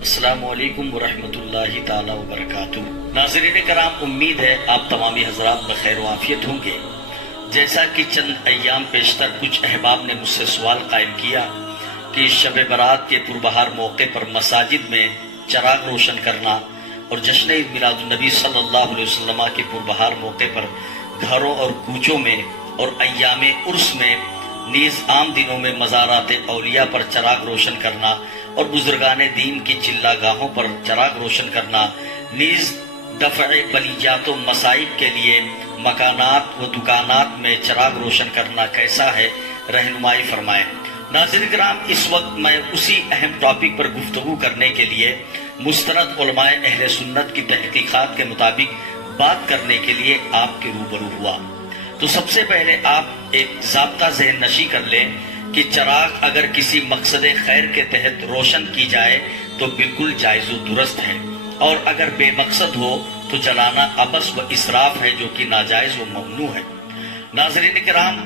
السلام علیکم ورحمۃ اللہ تعالی وبرکاتہ۔ ناظرین کرام، امید ہے آپ تمامی حضرات بخیر و عافیت ہوں گے۔ جیسا کہ چند ایام پیشتر کچھ احباب نے مجھ سے سوال قائم کیا کہ شب برات کے پربہار موقع پر مساجد میں چراغ روشن کرنا اور جشن عید میلاد النبی صلی اللہ علیہ وسلم کے پربہار موقع پر گھروں اور کوچوں میں اور ایام عرس میں نیز عام دنوں میں مزارات اولیاء پر چراغ روشن کرنا اور بزرگان دین کی چلا گاہوں پر چراغ روشن کرنا نیز دفع بلیات و مصائب کے لیے مکانات و دکانات میں چراغ روشن کرنا کیسا ہے، رہنمائی فرمائیں۔ ناظرین کرام، اس وقت میں اسی اہم ٹاپک پر گفتگو کرنے کے لیے مستند علماء اہل سنت کی تحقیقات کے مطابق بات کرنے کے لیے آپ کے روبرو ہوا۔ تو سب سے پہلے آپ ایک ضابطہ ذہن نشی کر لیں کہ چراغ اگر کسی مقصد خیر کے تحت روشن کی جائے تو بالکل جائز و درست ہے، اور اگر بے مقصد ہو تو جلانا عبث و اسراف ہے، جو کہ ناجائز و ممنوع ہے۔ ناظرین کرام،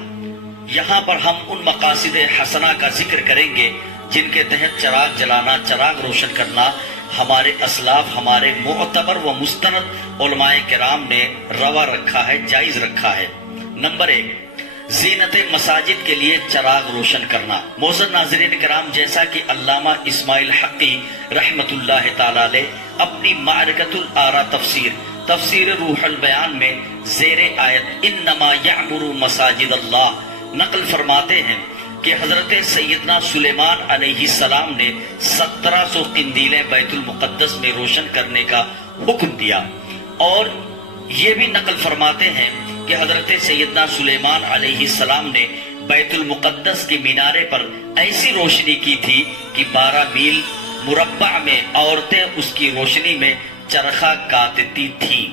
یہاں پر ہم ان مقاصد حسنہ کا ذکر کریں گے جن کے تحت چراغ جلانا، چراغ روشن کرنا ہمارے اسلاف، ہمارے معتبر و مستند علماء کرام نے روا رکھا ہے، جائز رکھا ہے۔ نمبر 1، زینت مساجد کے لیے چراغ روشن کرنا۔ معزز ناظرین کرام، جیسا کہ علامہ اسماعیل حقی رحمت اللہ تعالی علیہ اپنی معرکۃ الآراء تفسیر روح البیان میں زیر آیت انما یعمر مساجد اللہ نقل فرماتے ہیں کہ حضرت سیدنا سلیمان علیہ السلام نے 1700 قندیلیں بیت المقدس میں روشن کرنے کا حکم دیا، اور یہ بھی نقل فرماتے ہیں کہ حضرت سیدنا سلیمان علیہ السلام نے بیت المقدس کے مینارے پر ایسی روشنی کی تھی کہ 12 میل مربع میں عورتیں اس کی روشنی میں چرخہ کاٹتی تھیں،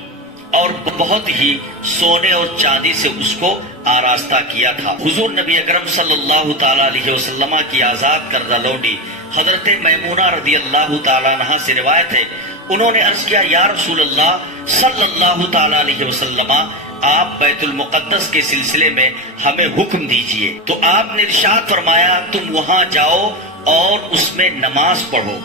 اور بہت ہی سونے اور چاندی سے اس کو آراستہ کیا تھا۔ حضور نبی اکرم صلی اللہ تعالی علیہ وسلم کی آزاد کردہ لونڈی حضرت میمونہ رضی اللہ تعالی عنہا سے روایت ہے، انہوں نے عرض کیا، یا رسول اللہ صلی اللہ تعالی علیہ وسلم، آپ بیت المقدس کے سلسلے میں ہمیں حکم دیجئے۔ تو آپ نے ارشاد فرمایا، تم وہاں جاؤ اور اس میں نماز پڑھو۔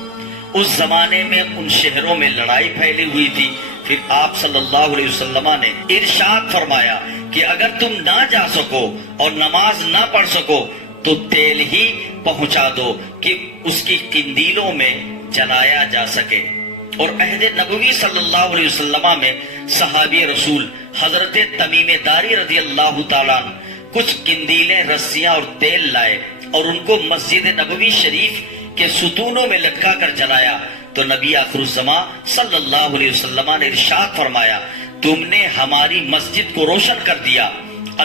اس زمانے میں ان شہروں میں لڑائی پھیلی ہوئی تھی۔ پھر آپ صلی اللہ علیہ وسلم نے ارشاد فرمایا کہ اگر تم نہ جا سکو اور نماز نہ پڑھ سکو تو تیل ہی پہنچا دو کہ اس کی قندیلوں میں جلایا جا سکے۔ اور عہد نبوی صلی اللہ علیہ وسلم میں صحابی رسول حضرت تمیم داری رضی اللہ تعالیٰ عنہ کچھ قندیلیں، رسیاں اور تیل لائے اور ان کو مسجد نبوی شریف کے ستونوں میں لٹکا کر جلایا، تو نبی آخر الزماں صلی اللہ علیہ وسلم نے ارشاد فرمایا، تم نے ہماری مسجد کو روشن کر دیا،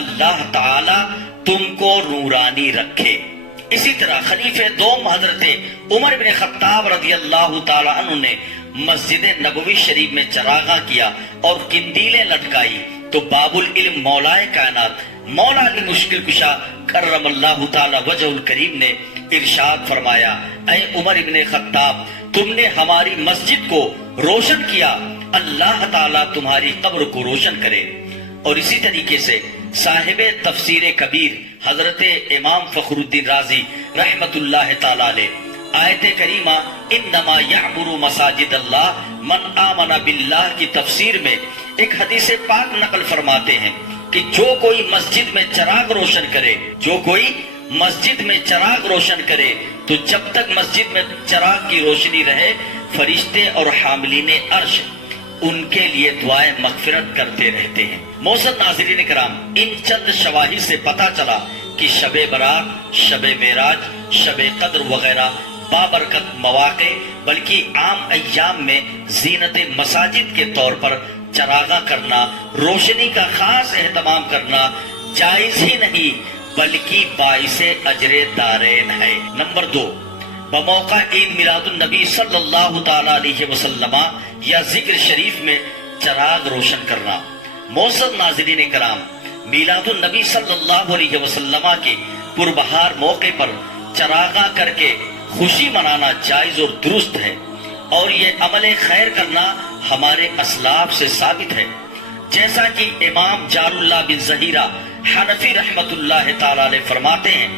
اللہ تعالی تم کو نورانی رکھے۔ اسی طرح خلیفہ دوم حضرت عمر بن خطاب رضی اللہ تعالی عنہ نے مسجد نبوی شریف میں چراغاں کیا اور قندیلیں لٹکائی، تو باب العلم مولائے کائنات مولا علی مشکل کشا کرم اللہ تعالی وجہ الکریم نے ارشاد فرمایا، اے عمر بن خطاب، تم نے ہماری مسجد کو روشن کیا، اللہ تعالیٰ تمہاری قبر کو روشن کرے۔ اور اسی طریقے سے صاحب تفسیر کبیر حضرت امام فخر الدین رازی رحمت اللہ تعالی علیہ آیت کریمہ انما یعمر مساجد اللہ من آمن باللہ کی تفسیر میں ایک حدیث پاک نقل فرماتے ہیں کہ جو کوئی مسجد میں چراغ روشن کرے، جو کوئی مسجد میں چراغ روشن کرے، تو جب تک مسجد میں چراغ کی روشنی رہے، فرشتے اور حاملین عرش ان کے لیے دعائیں مغفرت کرتے رہتے ہیں۔ معزز ناظرین کرام، ان چند شواہد سے پتہ چلا کہ شب برات، شب معراج، شب قدر وغیرہ بابرکت مواقع بلکہ عام ایام میں زینت مساجد کے طور پر چراغاں کرنا، روشنی کا خاص اہتمام کرنا جائز ہی نہیں بلکہ باعث اجر دارین ہے۔ نمبر 2، بموقع عید میلاد النبی صلی اللہ تعالی علیہ وسلم یا ذکر شریف میں چراغ روشن کرنا۔ معزز ناظرین کرام، میلاد النبی صلی اللہ علیہ وسلم کے پربہار موقع پر چراغاں کر کے خوشی منانا جائز اور درست ہے، اور یہ عمل خیر کرنا ہمارے اسلاف سے ثابت ہے، جیسا کہ امام جار اللہ بن زہیرہ حنفی رحمت اللہ تعالی علیہ فرماتے ہیں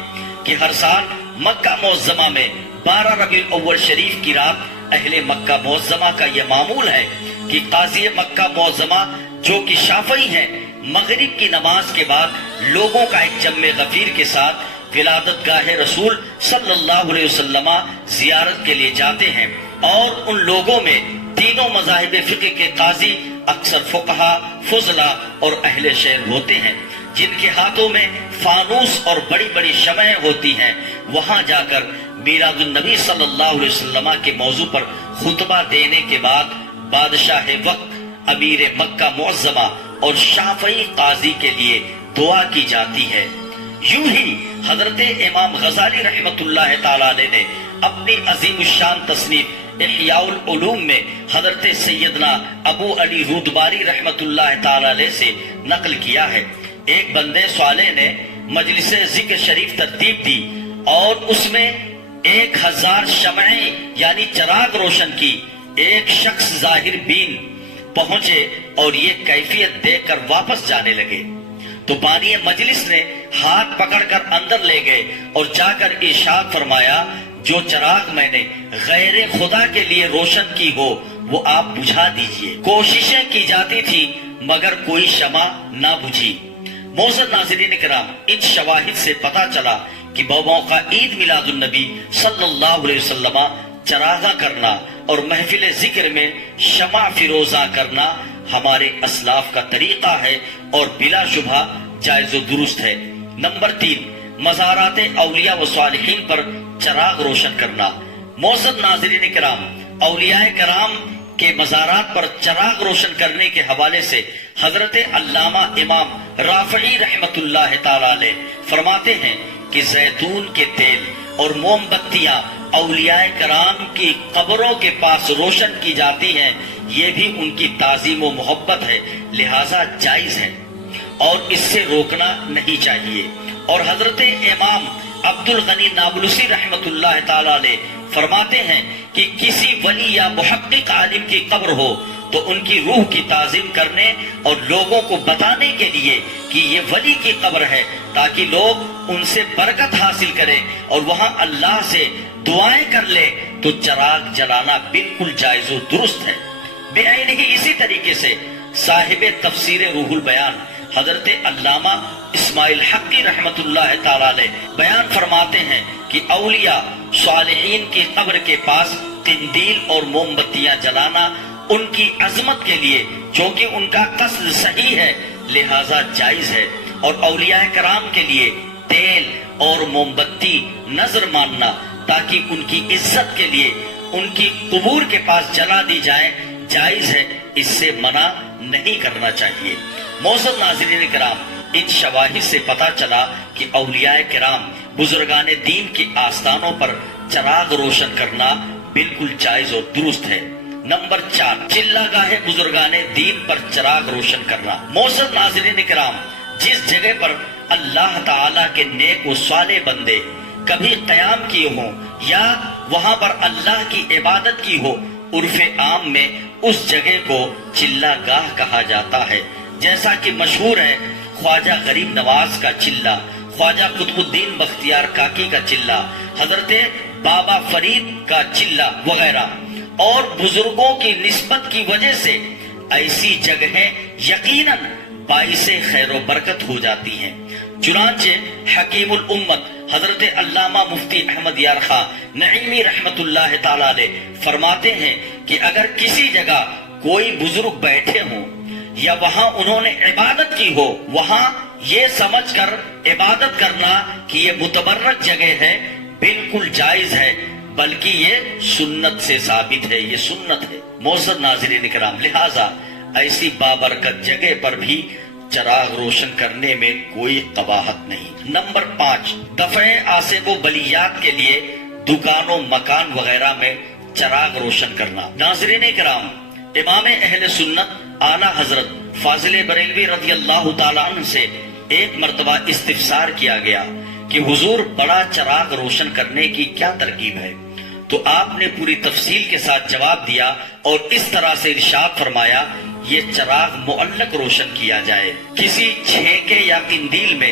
کہ ہر سال مکہ معظمہ میں 12 ربیع الاول شریف کی رات اہل مکہ معظمہ کا یہ معمول ہے کہ قاضی مکہ معظمہ جو کہ شافعی ہیں، مغرب کی نماز کے بعد لوگوں کا ایک جمع غفیر کے ساتھ ولادت گاہ رسول صلی اللہ علیہ وسلم زیارت کے لیے جاتے ہیں، اور ان لوگوں میں تینوں مذاہب فقہ کے قاضی اکثر فقہا، فضلا اور اہل شعر ہوتے ہیں، جن کے ہاتھوں میں فانوس اور بڑی بڑی شمعیں ہوتی ہیں۔ وہاں جا کر میلاد النبی صلی اللہ علیہ وسلم کے موضوع پر خطبہ دینے کے بعد بادشاہ وقت، امیر مکہ معظمہ اور شافعی قاضی کے لیے دعا کی جاتی ہے۔ یوں ہی حضرت امام غزالی رحمت اللہ تعالی علیہ نے اپنی عظیم الشان تصنیف احیاء العلوم میں حضرت سیدنا ابو علی رودباری رحمت اللہ تعالی علیہ سے نقل کیا ہے، ایک بندے صالح نے مجلس ذکر شریف ترتیب دی اور اس میں 1000 شمعیں یعنی چراغ روشن کی۔ ایک شخص ظاہر بین پہنچے اور یہ کیفیت دیکھ کر واپس جانے لگے، تو بانی مجلس نے ہاتھ پکڑ کر اندر لے گئے اور جا کر ارشاد فرمایا، جو چراغ میں نے غیر خدا کے لیے روشن کی ہو وہ آپ بجھا دیجئے۔ کوششیں کی جاتی تھی مگر کوئی شمع نہ بجھی۔ معزز ناظرین کرام، ان شواہد سے پتا چلا کہ بموقع عید میلاد النبی صلی اللہ علیہ وسلم چراغاں کرنا اور محفل ذکر میں شمع فروزاں کرنا ہمارے اسلاف کا طریقہ ہے اور بلا شبہ جائز و درست ہے۔ نمبر 3، مزارات اولیاء و صالحین پر چراغ روشن کرنا۔ معزز ناظرین کرام، اولیاء کرام کے مزارات پر چراغ روشن کرنے کے حوالے سے حضرت علامہ امام رافعی رحمت اللہ تعالی علیہ فرماتے ہیں کہ زیتون کے تیل اور موم بتیاں اولیاء کرام کی قبروں کے پاس روشن کی جاتی ہیں، یہ بھی ان کی تعظیم و محبت ہے، لہٰذا جائز ہے اور اس سے روکنا نہیں چاہیے۔ اور حضرت امام عبد الغنی نابلسی رحمت اللہ تعالی علیہ فرماتے ہیں کہ کسی ولی یا محقق عالم کی قبر ہو تو ان کی روح کی تعظیم کرنے اور لوگوں کو بتانے کے لیے کہ یہ ولی کی قبر ہے تاکہ لوگ ان سے برکت حاصل کریں اور وہاں اللہ سے دعائیں کر لیں، تو چراغ جلانا بالکل جائز و درست ہے۔ بعین ہی اسی طریقے سے صاحب تفسیر روح البیان حضرت علامہ اسماعیل حقی رحمت اللہ تعالی علیہ بیان فرماتے ہیں کہ اولیاء صالحین کی قبر کے پاس قندیل اور موم بتیاں جلانا ان کی عظمت کے لیے، چونکہ ان کا قصد صحیح ہے لہذا جائز ہے، اور اولیاء کرام کے لیے تیل اور موم بتی نظر ماننا تاکہ ان کی عزت کے لیے ان کی قبور کے پاس جلا دی جائے جائز ہے، اس سے منع نہیں کرنا چاہیے۔ معزز ناظرین کرام، ان شواہد سے پتا چلا کہ اولیاء کرام بزرگان دین کے آستانوں پر چراغ روشن کرنا بالکل جائز اور درست ہے۔ نمبر 4، چلہ گاہ بزرگان دین پر چراغ روشن کرنا۔ معزز ناظرین کرام، جس جگہ پر اللہ تعالیٰ کے نیک و صالح بندے کبھی قیام کیے ہوں یا وہاں پر اللہ کی عبادت کی ہو، عرف عام میں اس جگہ کو چلہ گاہ کہا جاتا ہے، جیسا کہ مشہور ہے خواجہ غریب نواز کا چلہ، خواجہ قطب الدین بختیار کاکی کا چلہ، حضرت بابا فرید کا چلہ وغیرہ۔ اور بزرگوں کی نسبت کی وجہ سے ایسی جگہیں یقیناً باعث خیر و برکت ہو جاتی ہیں۔ چنانچہ حکیم الامت حضرت علامہ مفتی احمد یار خان نعیمی رحمت اللہ تعالی علیہ فرماتے ہیں کہ اگر کسی جگہ کوئی بزرگ بیٹھے ہوں یا وہاں انہوں نے عبادت کی ہو، وہاں یہ سمجھ کر عبادت کرنا کہ یہ متبرک جگہ ہے بالکل جائز ہے، بلکہ یہ سنت سے ثابت ہے، یہ سنت ہے۔ معزز ناظرین کرام، لہٰذا ایسی بابرکت جگہ پر بھی چراغ روشن کرنے میں کوئی قباحت نہیں۔ نمبر 5، دفع آصف و بلیات کے لیے دکانوں، مکان وغیرہ میں چراغ روشن کرنا۔ ناظرین کرام، امام اہل سنت اعلیٰ حضرت فاضل بریلوی رضی اللہ تعالیٰ عنہ سے ایک مرتبہ استفسار کیا گیا کہ حضور بڑا چراغ روشن کرنے کی کیا ترکیب ہے؟ تو آپ نے پوری تفصیل کے ساتھ جواب دیا اور اس طرح سے ارشاد فرمایا، یہ چراغ معلق روشن کیا جائے، کسی چھینکے یا قندیل میں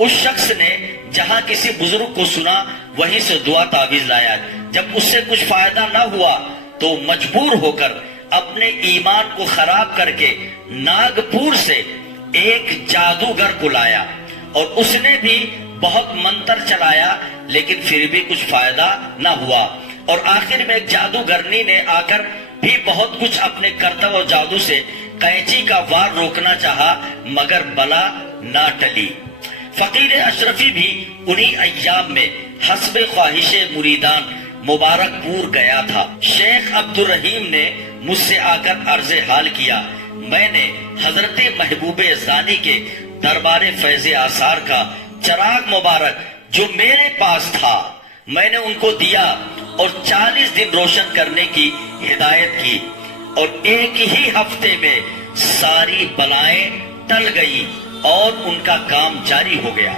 اس شخص نے جہاں کسی بزرگ کو سنا وہیں سے دعا تعویذ لایا. جب اس سے کچھ فائدہ نہ ہوا تو مجبور ہو کر اپنے ایمان کو خراب کر کے ناگپور سے ایک جادوگر کو لایا اور اس نے بھی بہت منتر چلایا لیکن پھر بھی کچھ فائدہ نہ ہوا. اور آخر میں ایک جادوگرنی نے آ کر بھی بہت کچھ اپنے کرتب اور جادو سے قینچی کا وار روکنا چاہا مگر بلا نہ ٹلی. فقیر اشرفی بھی انہی ایام میں حسب خواہش مریدان مبارک پور گیا تھا. شیخ عبد الرحیم نے مجھ سے آ کر عرض حال کیا. میں نے حضرت محبوب زانی کے دربار فیض آثار کا چراغ مبارک جو میرے پاس تھا میں نے ان کو دیا اور 40 دن روشن کرنے کی ہدایت کی اور ایک ہی ہفتے میں ساری بلائیں ٹل گئی اور ان کا کام جاری ہو گیا.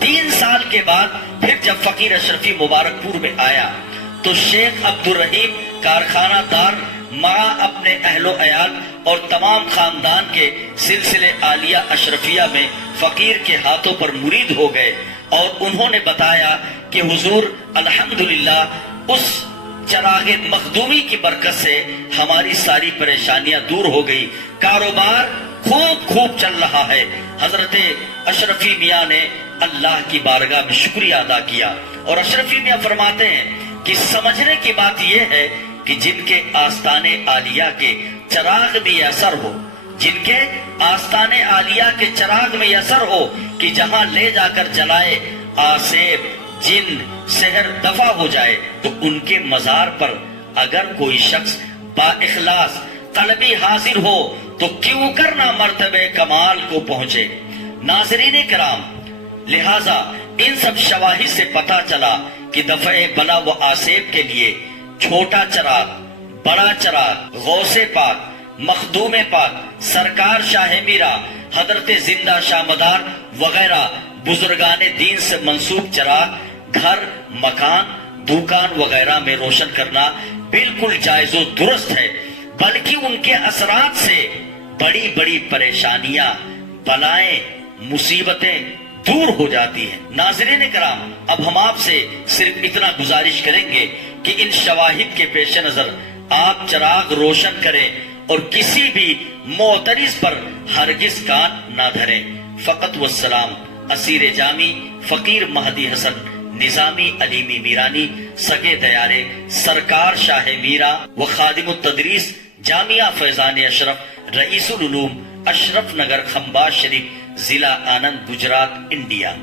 3 سال کے بعد پھر جب فقیر اشرفی مبارک پور میں آیا تو شیخ عبد الرحیم کارخانہ دار مع اپنے اہل و عیال اور تمام خاندان کے سلسلے عالیہ اشرفیہ میں فقیر کے ہاتھوں پر مرید ہو گئے اور انہوں نے بتایا کہ حضور الحمدللہ اس چراغ مخدومی کی برکت سے ہماری ساری پریشانیاں دور ہو گئی, کاروبار خوب چل رہا ہے. حضرت اشرفی میاں نے اللہ کی بارگاہ میں شکریہ ادا کیا اور اشرفی میاں فرماتے ہیں کہ سمجھنے کی بات یہ ہے کہ جن کے آستان عالیہ کے چراغ میں یہ اثر ہو, جن کے آستان عالیہ کے چراغ میں یہ اثر ہو کہ جہاں لے جا کر جلائے آسیب جن سحر دفع ہو جائے تو ان کے مزار پر اگر کوئی شخص با اخلاص قلبی حاضر ہو تو کیوں کرنا مرتبہ کمال کو پہنچے. ناظرین کرام, لہذا ان سب شواہد سے پتا چلا کہ دفع بلا و آسیب کے لیے چھوٹا چراغ, بڑا چراغ, غوث پاک, مخدوم پاک, سرکار شاہ میرا, حضرت زندہ شاہ مدار وغیرہ بزرگان دین سے منسوب چراغ گھر, مکان, دکان وغیرہ میں روشن کرنا بالکل جائز و درست ہے, بلکہ ان کے اثرات سے بڑی بڑی پریشانیاں, بلائیں, مصیبتیں دور ہو جاتی ہیں. ناظرین کرام, اب ہم آپ سے صرف اتنا گزارش کریں گے کہ ان شواہد کے پیش نظر آپ چراغ روشن کریں اور کسی بھی معترض پر ہرگز کان نہ دھریں. فقط والسلام. اسیر جامی فقیر مہدی حسن نظامی علیمی میرانی, سگے دیارے سرکار شاہ میرا و خادم التدریس جامعہ فیضان اشرف, رئیس العلوم اشرف نگر, خمباز شریف, ضلع آنند, گجرات, انڈیا.